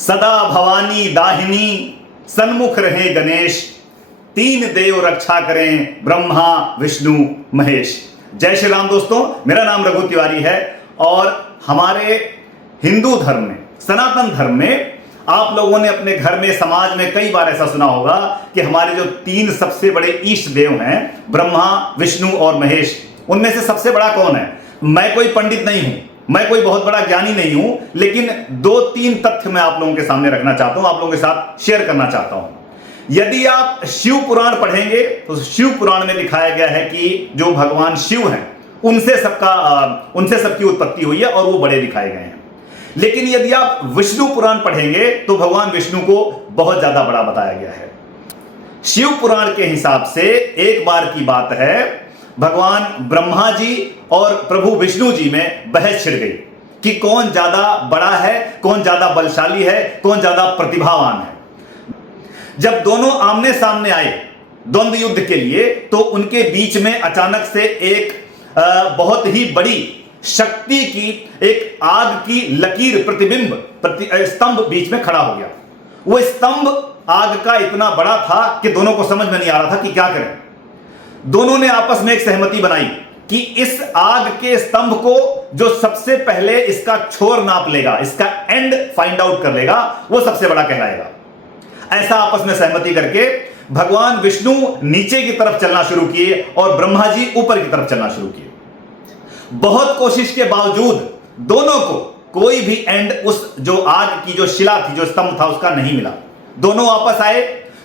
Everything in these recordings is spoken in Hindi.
सदा भवानी दाहिनी सन्मुख रहे गणेश, तीन देव रक्षा करें ब्रह्मा विष्णु महेश। जय श्री राम दोस्तों, मेरा नाम रघु तिवारी है और हमारे हिंदू धर्म में, सनातन धर्म में आप लोगों ने अपने घर में, समाज में कई बार ऐसा सुना होगा कि हमारे जो तीन सबसे बड़े इष्ट देव हैं, ब्रह्मा विष्णु और महेश, उनमें से सबसे बड़ा कौन है? मैं कोई पंडित नहीं हूं, मैं कोई बहुत बड़ा ज्ञानी नहीं हूं, लेकिन दो तीन तथ्य मैं आप लोगों के सामने रखना चाहता हूं, आप लोगों के साथ शेयर करना चाहता हूं। यदि आप शिव पुराण पढ़ेंगे तो शिव पुराण में दिखाया गया है कि जो भगवान शिव हैं उनसे सबकी उत्पत्ति हुई है और वो बड़े दिखाए गए हैं। लेकिन यदि आप विष्णु पुराण पढ़ेंगे तो भगवान विष्णु को बहुत ज्यादा बड़ा बताया गया है। शिव पुराण के हिसाब से एक बार की बात है, भगवान ब्रह्मा जी और प्रभु विष्णु जी में बहस छिड़ गई कि कौन ज्यादा बड़ा है, कौन ज्यादा बलशाली है, कौन ज्यादा प्रतिभावान है। जब दोनों आमने सामने आए द्वंद्व युद्ध के लिए तो उनके बीच में अचानक से एक बहुत ही बड़ी शक्ति की एक आग की लकीर स्तंभ बीच में खड़ा हो गया। वो स्तंभ आग का इतना बड़ा था कि दोनों को समझ में नहीं आ रहा था कि क्या करें। दोनों ने आपस में एक सहमति बनाई कि इस आग के स्तंभ को जो सबसे पहले इसका छोर नाप लेगा, इसका एंड फाइंड आउट कर लेगा, वो सबसे बड़ा कहलाएगा। ऐसा आपस में सहमति करके भगवान विष्णु नीचे की तरफ चलना शुरू किए और ब्रह्मा जी ऊपर की तरफ चलना शुरू किए। बहुत कोशिश के बावजूद दोनों को कोई भी एंड उस जो आग की जो शिला थी, जो स्तंभ था, उसका नहीं मिला। दोनों वापस आए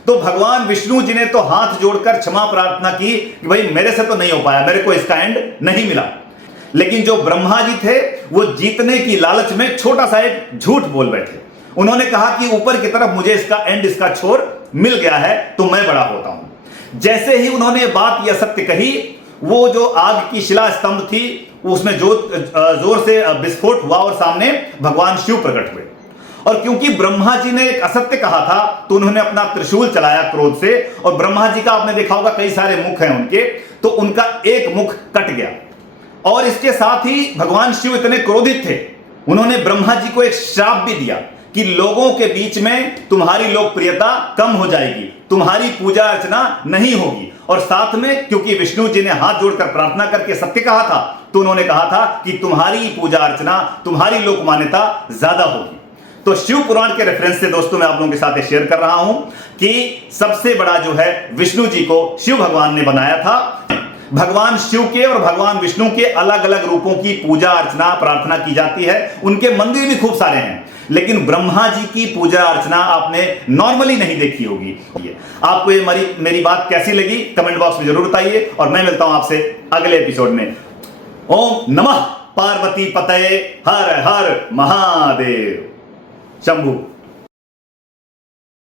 तो भगवान विष्णु जी ने तो हाथ जोड़कर क्षमा प्रार्थना की कि भाई मेरे से तो नहीं हो पाया, मेरे को इसका एंड नहीं मिला। लेकिन जो ब्रह्मा जी थे वो जीतने की लालच में छोटा सा एक झूठ बोल बैठे। उन्होंने कहा कि ऊपर की तरफ मुझे इसका एंड, इसका छोर मिल गया है तो मैं बड़ा होता हूं। जैसे ही उन्होंने बात यह सत्य कही, वो जो आग की शिला स्तंभ थी उसमें जोर से विस्फोट हुआ और सामने भगवान शिव प्रकट हुए। और क्योंकि ब्रह्मा जी ने एक असत्य कहा था तो उन्होंने अपना त्रिशूल चलाया क्रोध से, और ब्रह्मा जी का आपने देखा होगा कई सारे मुख हैं उनके, तो उनका एक मुख कट गया। और इसके साथ ही भगवान शिव इतने क्रोधित थे, उन्होंने ब्रह्मा जी को एक श्राप भी दिया कि लोगों के बीच में तुम्हारी लोकप्रियता कम हो जाएगी, तुम्हारी पूजा अर्चना नहीं होगी। और साथ में क्योंकि विष्णु जी ने हाथ जोड़कर प्रार्थना करके सत्य कहा था, तो उन्होंने कहा था कि तुम्हारी पूजा अर्चना, तुम्हारी लोक मान्यता ज्यादा होगी। तो शिव पुराण के रेफरेंस से दोस्तों मैं आप लोगों के साथ शेयर कर रहा हूं कि सबसे बड़ा जो है विष्णु जी को शिव भगवान ने बनाया था। भगवान शिव के और भगवान विष्णु के अलग अलग रूपों की पूजा अर्चना प्रार्थना की जाती है। उनके मंदिर भी खूब सारे हैं, लेकिन ब्रह्मा जी की पूजा अर्चना आपने नॉर्मली नहीं देखी होगी। आपको ये मेरी बात कैसी लगी कमेंट बॉक्स में जरूर बताइए और मैं मिलता हूं आपसे अगले एपिसोड में। ओम नमः पार्वती पतये, हर हर महादेव शंभु।